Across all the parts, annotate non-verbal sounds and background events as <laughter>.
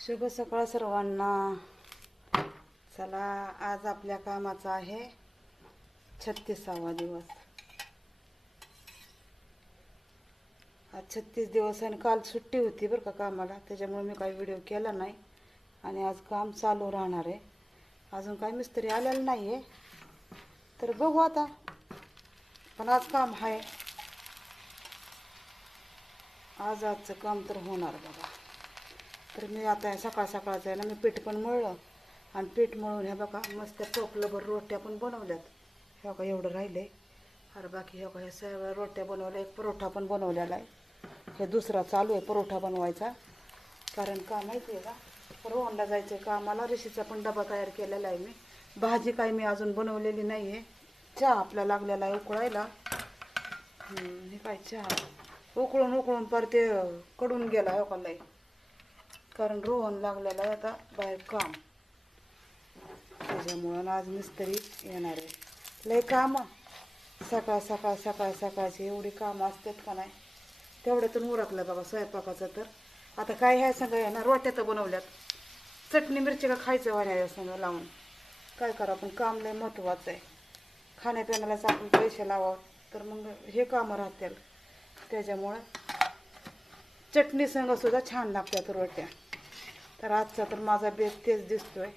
शुभ सकाळ सर्वांना. चला आज आपल्या कामाचा आहे छत्तीसावा दिवस. आज छत्तीस दिवस आणि काल सुट्टी होती बरं का कामाला त्याच्यामुळे मी काही व्हिडिओ केला नाही. आणि आज काम चालू राहणार आहे. अजून काही मिस्त्री आलेलं नाही आहे तर बघू आता. पण आज काम आहे. आज आजचं काम तर होणार बघा. तर मी आता सकाळ सकाळचं आहे ना मी पीठ पण मळलं. आणि पीठ मळून हे बघा मस्त टोपलंभर रोट्या पण बनवल्यात. हे बघा एवढं राहिलं आहे अरे बाकी हे बघा ह्या सगळ्या रोट्या बनवल्या एक परोठा पण बनवलेला आहे. हे दुसरा चालू आहे परोठा बनवायचा. कारण का माहिती आहे का? रोहनला जायचं आहे कामाला ऋषीचा पण डबा तयार केलेला आहे मी. भाजी काही मी अजून बनवलेली नाही आहे चहा आपला लागलेला आहे उकळायला. हे काय चहा? उकळून उकळून परत ते कडून गेला हो का कारण रोहन लागलेला आहे आता बाहेर काम. त्याच्यामुळं आज मिस्त्री येणार आहे. लय काम. सकाळ सकाळ सकाळ सकाळची एवढी कामं असतात का नाही? तेवढ्यातून उरकलं बाबा स्वयंपाकाचं तर. आता काय ह्या सांगा आहे ना रोट्या तर बनवल्यात. चटणी मिरची का खायचं वाण्या सांगा लावून? काय करा पण काम लय महत्त्वाचं आहे. खाण्यापिण्यालाच आपण पैसे लावावं तर मग हे कामं राहतील. त्याच्यामुळं चटणी संग सुद्धा छान लागतात रोट्या. तर आजचा तर माझा बेस तेच दिसतो आहे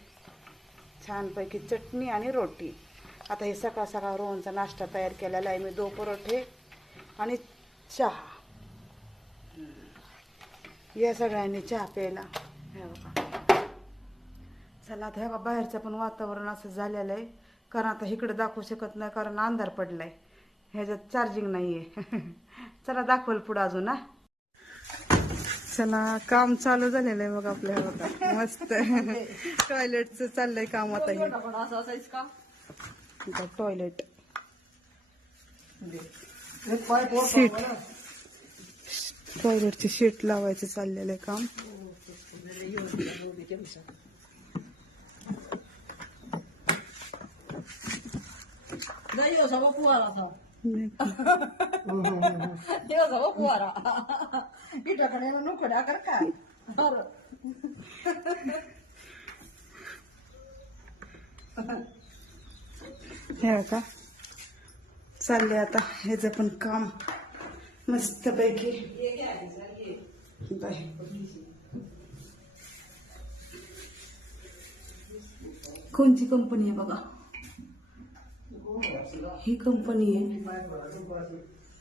छानपैकी चटणी आणि रोटी. आता हे सकाळ सकाळ रोहनचा नाश्ता तयार केलेला आहे. मी दो परोठे आणि चहा. या सगळ्यांनी चहा प्यायला. हे बघा. चला आता हे बा बाहेरचं पण वातावरण असं झालेलं आहे. कारण आता इकडं दाखवू शकत नाही कारण अंधार पडला आहे ह्याच्यात चार्जिंग नाही आहे चला दाखवल पुढं अजून ना चला काम चालू झालेलं आहे बघा आपल्या बघा मस्त. टॉयलेटचं चाललंय काम आता हे. टॉयलेट शीट टॉयलेटची शीट लावायचं चाललेलं आहे काम. नाही. Io sono fuori. Io già non non da caricare. हे का चाललंय आता ह्याचं पण काम मस्तपैकी बाय कोणची कंपनी आहे बघा ही कंपनी आहे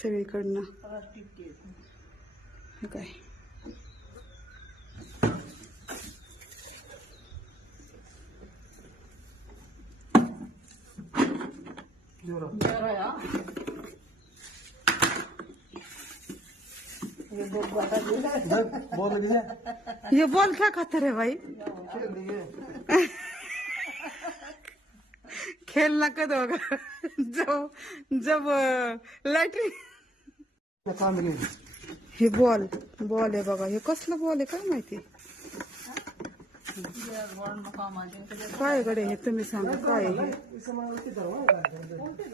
सगळीकडनं प्लास्टिक के. हे काय जरा या. ये <laughs> दो बाटा दे. ये बॉल क्या खाता रे भाई खेलना कधी होगा जब जब लॅटरिन हे बॉल बॉल आहे बघा. हे कसलं बॉल आहे काय माहिती. काय गडे हे तुम्ही सांगा काय हे?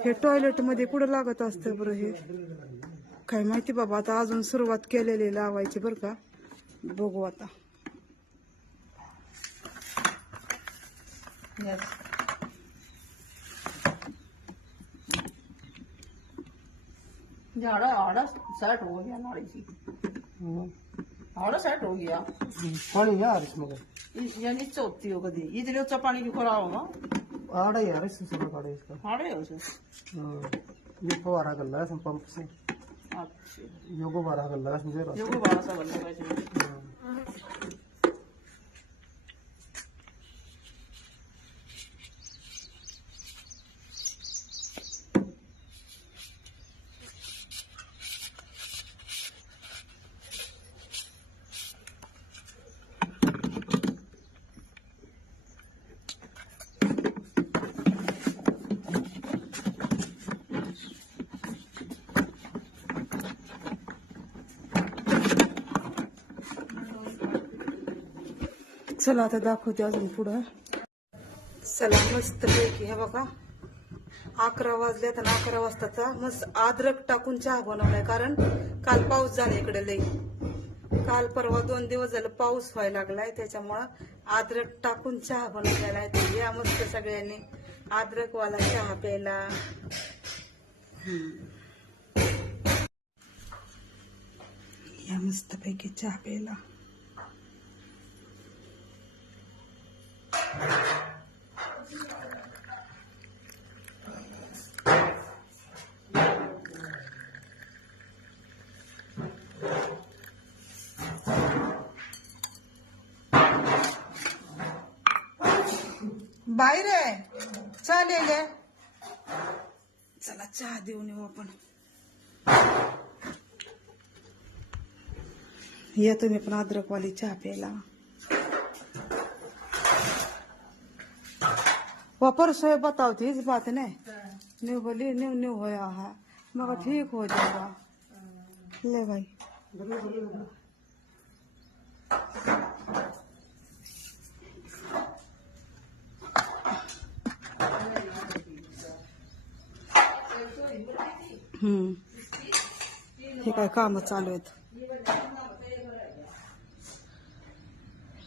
हे टॉयलेटमध्ये कुठं लागत असतं बरं हे? काय माहिती बाबा आता अजून सुरुवात केलेली लावायची बरं का. बघू आता. झाड़ा आड़ा सेट हो गया नाड़ी सी आड़ा सेट हो गया। पाणी यार इसमें इस- यानी चौथी हो गई इधर उच्चा पानी क्यों खड़ा होगा आड़ा यार इससे सब काढ़े इसका। आड़े हो। ये फवारा कर रहा है पंप से। अच्छा। ये फवारा कर रहा है जो को बड़ा सा बल्ले वैसे हाँ। चला आता दाखवते अजून पुढं. चला मस्त पैकी हे बघा. अकरा वाजल्यात आणि अकरा वाजताचा मस्त अद्रक टाकून चहा बनवलाय कारण काल पाऊस झाला इकडे लई. काल परवा दोन दिवस झालं पाऊस व्हायला लागलाय त्याच्यामुळं अद्रक टाकून चहा बनवलेला आहे या मस्त सगळ्यांनी. अद्रकवाला चहा प्यायला. या मस्त पैकी चहा प्यायला. बाहेर आहे. चालेल चला चहा देऊन येऊ आपण. या तुम्ही पण अद्रकवाली चहा प्यायला. वापर सोय बतावती इस बात ने? न्यू बोली न्यू न्यू होया है। मगर ठीक हो जाएगा। ले भाई। हम्म। हे काय काम चालू आहेत?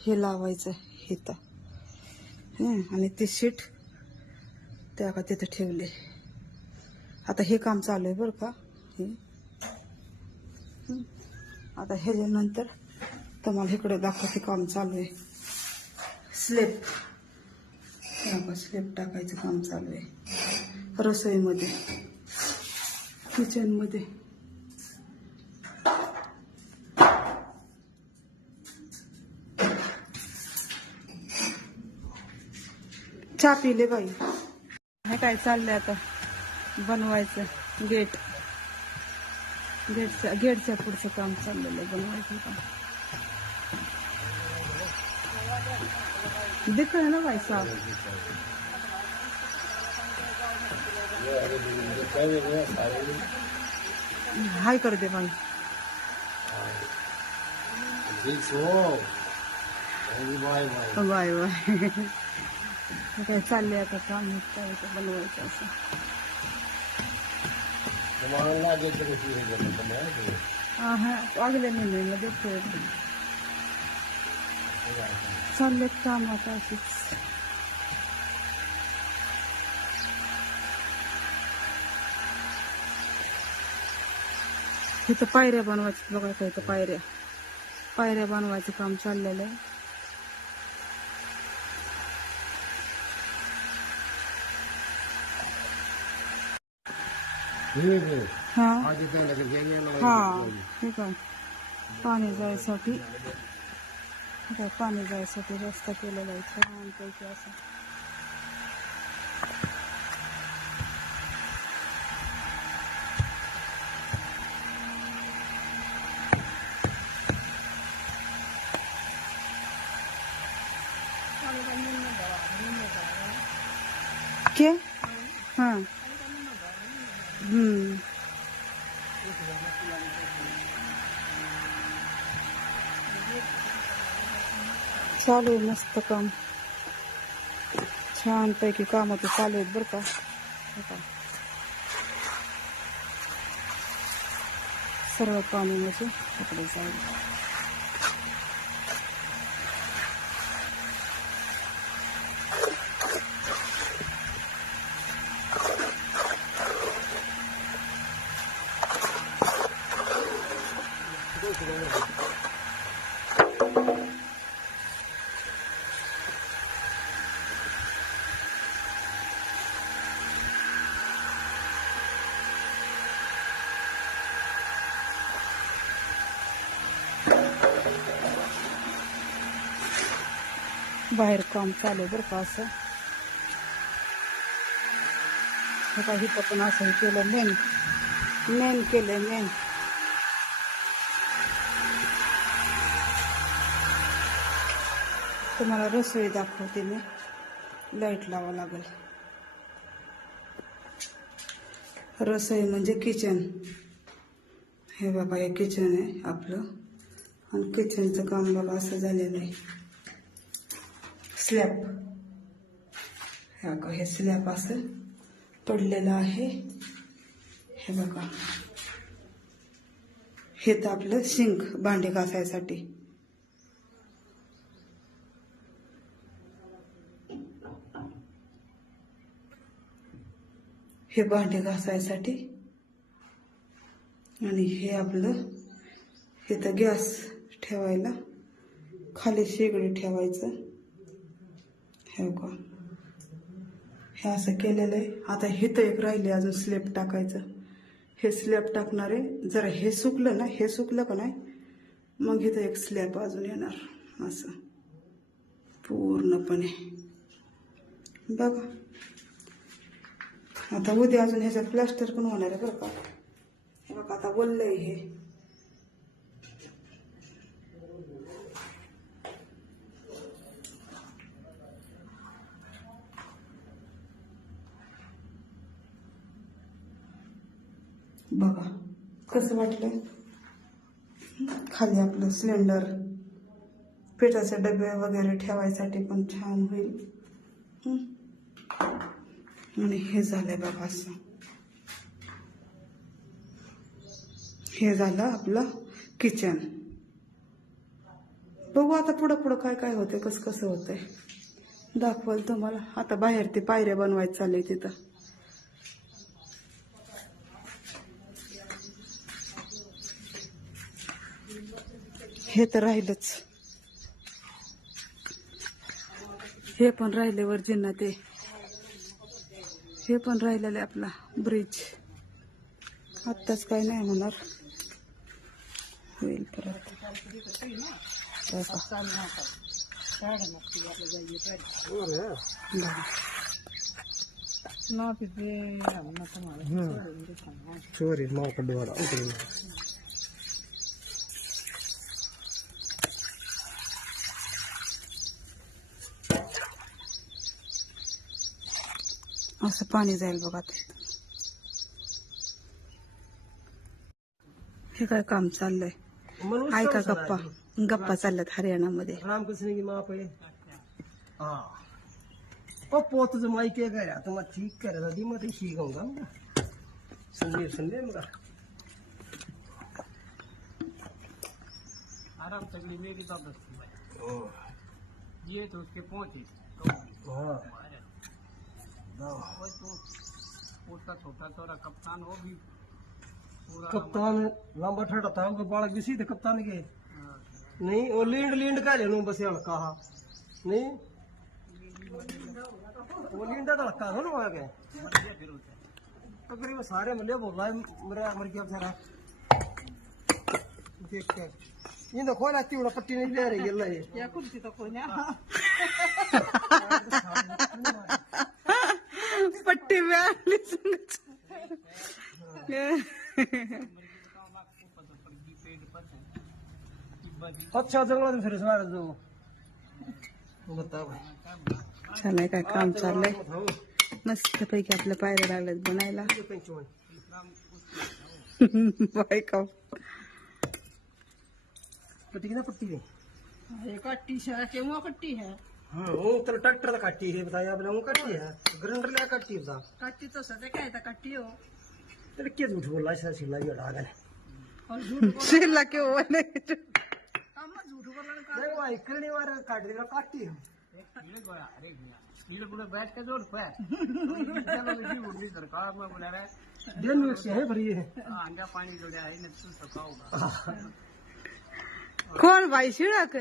हे लावायचं हे तर. आणि ती शीट त्या का तिथं ठेवले. आता हे काम चालू आहे बरं का. हे. आता ह्याच्यानंतर तुम्हाला इकडे दाखवते काम चालू आहे. स्लेप. स्लेप टाकायचं काम चालू आहे. रसोईमध्ये. किचनमध्ये. चहा पिले बाई. काय चाललंय आता? बनवायचं. गेट गेटच्या गेटच्या पुढचं काम चाललेलं आहे बनवायचं काम. दिख ना भाई साहब हाय कर दे भाई बाय बाय. <laughs> काय चाललंय आता काम बनवायचं असं. हाँ हाँ अगले महीने में देखते चालले काम आता अशीच. इथं पायऱ्या बनवायच्या बघा काय इथं पायऱ्या. पायऱ्या बनवायचं काम चाललेलं आहे. हा। हा ठीक आहे पाणी जायसाठी ठीक आहे पाणी जायसाठी रस्ता केलेला आहे छानपैकी असं क्या हाँ हम्म चालू आहे मस्त काम छानपैकी काम ते चालू आहेत बरं का सर्व पाणी म्हणजे तिकडे जाईल बाहेर काम चालू बरं का असं. हे काय इथं पण असं हे केलं, मेन मेन केलंय, मेन. तुम्हाला रसोई दाखवते मी. लाईट लावा लागेल. रसोई म्हणजे किचन हे बघा, हे किचन आहे आपलं. आणि किचनचं काम बघा असं स्लॅब. हे बघा हे स्लॅब असं पडलेलं आहे. हे बघा. हे तर आपलं शिंक भांडे घासायसाठी. हे भांडे घासायसाठी. आणि हे आपलं हे तर गॅस ठेवायला खाली शेगडी ठेवायचं. हे बघा हे असं केलेलं आहे. आता हे तर एक राहिले अजून स्लेप टाकायचं. हे स्लॅब टाकणार आहे. जरा हे सुकलं ना हे सुकलं का नाही? मग इथं एक स्लॅब अजून येणार. असं. पूर्णपणे. बघा. आता उद्या अजून ह्याच्यात प्लास्टर पण होणार आहे बरं का? हे बघा आता बोललंय हे. बघा कसं वाटलं खाली आपलं सिलेंडर पिठाचे डबे वगैरे ठेवायसाठी पण छान होईल. आणि हे झालंय बाबा असं. हे झालं आपलं किचन बघू आता पुढं पुढं काय काय होतंय कसं कसं होतंय. दाखवाल तुम्हाला. आता बाहेर ते पायऱ्या बनवायचं चाललंय तिथं. हे तर राहिलंच. हे पण राहिले वर्जिना ते. हे पण राहिलेलं आहे आपला ब्रिज. आत्ताच काय नाही होणार. होईल परत. चोरी माव असं पाणी जाईल बघा ते. हे काय काम चाललंय? ऐका गप्पा. गप्पा चालल्यात हरियाणामध्ये. रामकृष्ण की माप आहे हा. पप्पो तुझं माईक आहे काय? आता मग ठीक करायला दी मग ते शिकवूंगा मग संडे संडे मग आराम तगड़ी मेरी तो बस्ती भाई हो. ये तो उसके पहुंचे तो हा. तो छोटा कप्तान वो भी कप्तान लंबा ठड़ा था उनका बालक भी सीधे कप्तान के। हाँ, नहीं वो लींड लींड का लेनू बस हल्का हा। नहीं वो लींडा तो हल्का था ना वहाँ के है तकरीबन सारे मिले बोल रहा है मेरा मर गया बेचारा। देख के ये देखो ना तीवड़ा पट्टी नहीं ले रही है ये या तर कोण्या पट्टी मिळाली अच्छा जंगला में फिर सारे जो बताओ चाललंय काय काम चाललंय? मस्त पैकी आपल्या पायऱ्या लागल्यात बनायला. बायका. पट्टी कितना पट्टी है हे कट्टी है केव्हा कट्टी है हाँ वो तो ट्रैक्टर का काटी है बताया आपने वो काटी है ग्राइंडर ले काटी बता। कट्टी तसं ते काय तर कट्टी हो। तेरे क्या झूठ बोल रहा है ऐसा सिलाई हटा गए और झूठ शिरला की ओवाने काम झूठ। बोलणं का देखो भाई करने वाला काट देगा काटी है। ये गोया अरे भैया ये पूरे बैठ के जोड़ पे चलो जी उड़ी सरकार में बोला रहे दिन में से है भरी है अंडा पानी जोड़ा है न तू सका होगा। कोण बाई शिळाक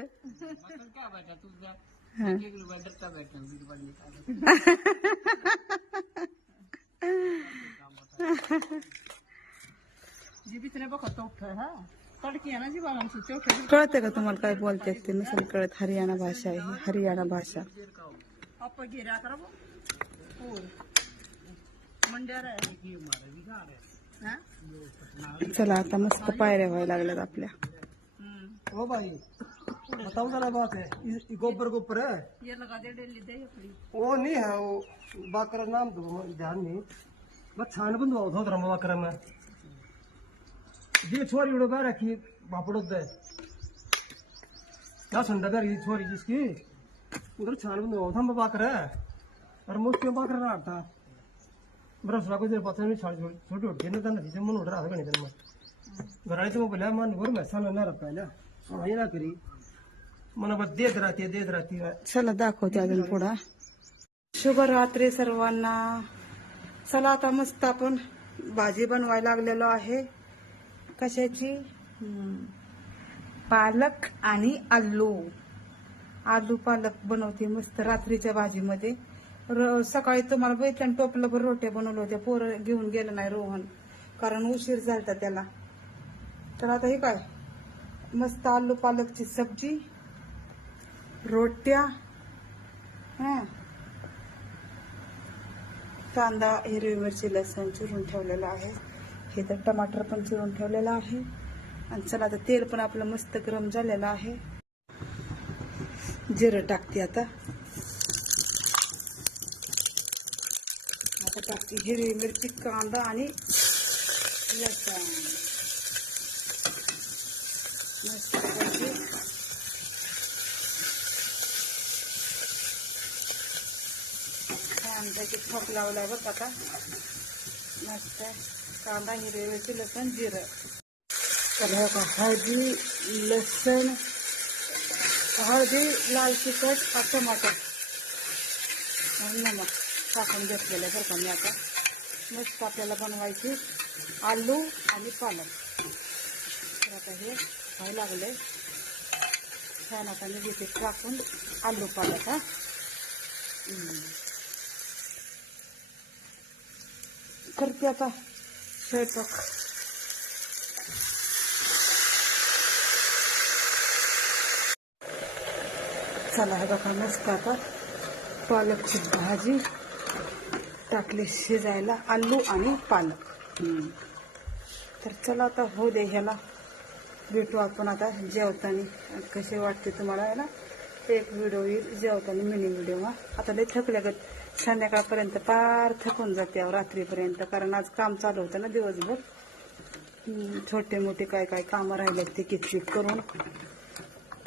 कळते का तुम्हाला काय बोलते ते? नसेल कळत. हरियाणा भाषा आहे हरियाणा भाषा. चला आता मस्त पायऱ्या व्हायला लागल्यात आपल्या. हो बाई. बताओ जरा बात है। ये- ये गोबर गोबर है? ये लगा दे डेली दे अपनी। वो नहीं है वो बाकरा नाम दो मुझे ध्यान नहीं। बस छान बंद हुआ था रंबा बाकरा में। ये छोरी उड़ो बाहर रखी बापड़ो दे। क्या सुन डगर ये छोरी जिसकी? उधर छान बंद हो। थांबा बाकर अरे मोठे बाकर राहता बरं स्वागत आहे पाच मी शाळा छोटी होती ना त्यांना तिथे म्हणून राहतं का नाही त्यांना घराचे मोबाईल मान बरं मी सांगा ना पहिला हे ना करी। मला बस देत राहते देत राहते. चला दाखवते अजून पुढं. शुभ रात्री सर्वांना. चला आता मस्त आपण भाजी बनवायला लागलेलो आहे. कशाची. पालक आणि आलू. आलू पालक बनवते मस्त रात्रीच्या भाजीमध्ये. र सकाळी तुम्हाला बघितलं टोपलं भर रोट्या बनवल्या होत्या. पोरं घेऊन गेलं नाही रोहन. कारण उशीर झालता त्याला. तर आता हे काय? मस्त आलू पालकची सब्जी. रोट्या. कांदा हिरवी मिरची लसूण चिरून ठेवलेला आहे. हे तर टमाटर पण चिरून ठेवलेलं आहे. आणि चला आता तेल पण आपलं मस्त गरम झालेलं आहे. जिरं टाकते आता. आता टाकते हिरवी मिरची कांदा आणि लसूण मस्त पैकी त्याची ठोक लावलाय बघ आता मस्त कांदा हिरवी मिरची लसण जिरं तर हे हळदी लसण हळदी लाल तिखट टमाटर आणि नमक टाकून घेतलेलं आहे बरं का मी आता मस्त आपल्याला बनवायची आलू आणि पालक तर आता हे व्हायला लागले छान आता मी घेते टाकून आलू पालक हा हम्म. करते आता. स्वयंपाक. चला हे बघा मस्त आता पालकची भाजी टाकली शिजायला आलू आणि पालक. तर चला आता होऊ दे ह्याला. भेटू आपण आता जेवताना. कसे वाटते तुम्हाला ना? एक व्हिडिओ येईल जेवताना मिनी व्हिडिओ. हा? आता लई थकल्यागत संध्याकाळपर्यंत पार थकून जाते अहो रात्रीपर्यंत. कारण आज काम चालू होतं ना दिवसभर. छोटे मोठे काय काय कामं राहिले ते किचकिट करून.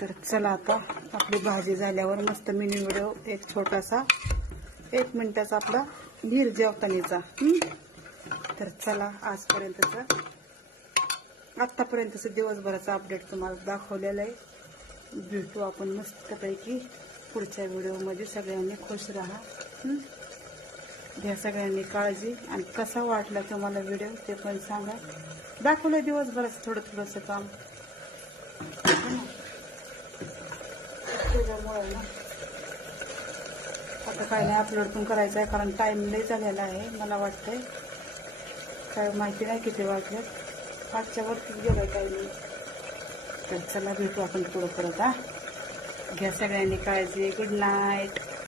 तर चला आता आपली भाजी झाल्यावर मस्त मिनी व्हिडिओ एक छोटासा एक मिनिटाचा आपला नीर जेवतानीचा. तर चला आजपर्यंतचा. आत्तापर्यंतचं दिवसभराचा अपडेट तुम्हाला दाखवलेला आहे. भेटू आपण मस्तपैकी पुढच्या व्हिडिओमध्ये सगळ्यांनी खुश राहा. हं? घ्या सगळ्यांनी काळजी. आणि कसा वाटला तुम्हाला व्हिडिओ ते पण सांगा. दाखवलं दिवसभराचं थोडं थोडंसं काम. त्याच्यामुळे ना आता काय नाही अपलोड पण करायचं आहे कारण टाईम लई झालेला आहे मला वाटतंय. काय माहिती नाही किती वाटलं पाचच्या वरतीच गेलं काही नाही. तर चला भेटू आपण पुढं परत हा. घ्या सगळ्यांनी काळजी. Good night